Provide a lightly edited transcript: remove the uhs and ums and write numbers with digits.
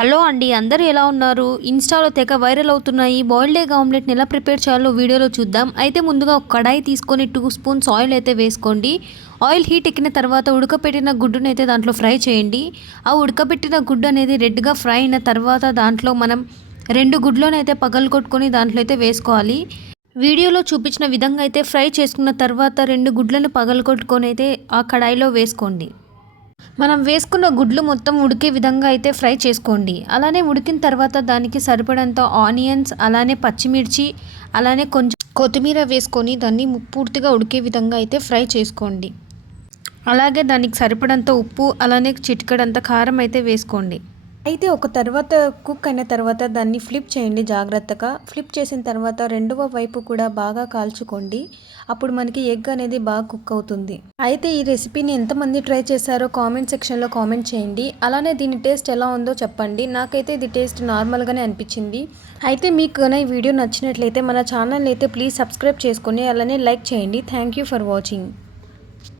Hello అండి, అందరూ ఎలా ఉన్నారు? ఇన్‌స్టాలో తెగ వైరల్ అవుతున్నాయి. బాయిల్డ్ ఎగ్ ఆమ్లెట్‌ని ఎలా ప్రిపేర్ చేయాలో వీడియోలో చూద్దాం. అయితే ముందుగా ఒక కడాయి తీసుకొని 2 స్పూన్స్ ఆయిల్ అయితే వేసుకోండి. ఆయిల్ హీట్ ఎక్కిన తర్వాత ఉడకపెట్టిన గుడ్డునైతే దాంట్లో ఫ్రై చేయండి. ఆ ఉడకబెట్టిన గుడ్డు అనేది రెడ్‌గా ఫ్రై అయిన తర్వాత దాంట్లో మనం 2 గుడ్లనైతే పగలగొట్టుకొని దాంట్లో అయితే వేసుకోవాలి. వీడియోలో చూపించిన విధంగా అయితే ఫ్రై చేసుకున్న తర్వాత 2 గుడ్లను పగలగొట్టుకొని అయితే ఆ కడాయిలో వేసుకోండి. మనం వేసుకున్న గుడ్లు మొత్తం ఉడికే విధంగా అయితే ఫ్రై చేసుకోండి. అలానే ఉడికిన తర్వాత దానికి సరిపడంత ఆనియన్స్, అలానే పచ్చిమిర్చి, అలానే కొంచెం కొత్తిమీర వేసుకొని దాన్ని పూర్తిగా ఉడికే విధంగా అయితే ఫ్రై చేసుకోండి. అలాగే దానికి సరిపడంత ఉప్పు, అలానే చిటికెడంత కారం అయితే వేసుకోండి. అయితే ఒక తర్వాత కుక్ అయిన తర్వాత దాన్ని ఫ్లిప్ చేయండి జాగ్రత్తగా. ఫ్లిప్ చేసిన తర్వాత రెండవ వైపు కూడా బాగా కాల్చుకోండి. అప్పుడు మనకి ఎగ్ అనేది బాగా కుక్ అవుతుంది. అయితే ఈ రెసిపీని ఎంతమంది ట్రై చేశారో కామెంట్ సెక్షన్లో కామెంట్ చేయండి. అలానే దీని టేస్ట్ ఎలా ఉందో చెప్పండి. నాకైతే ఇది టేస్ట్ నార్మల్గానే అనిపించింది. అయితే మీకు కనుక ఈ వీడియో నచ్చినట్లయితే మన ఛానల్ అయితే ప్లీజ్ సబ్స్క్రైబ్ చేసుకొని అలానే లైక్ చేయండి. Thank you for watching.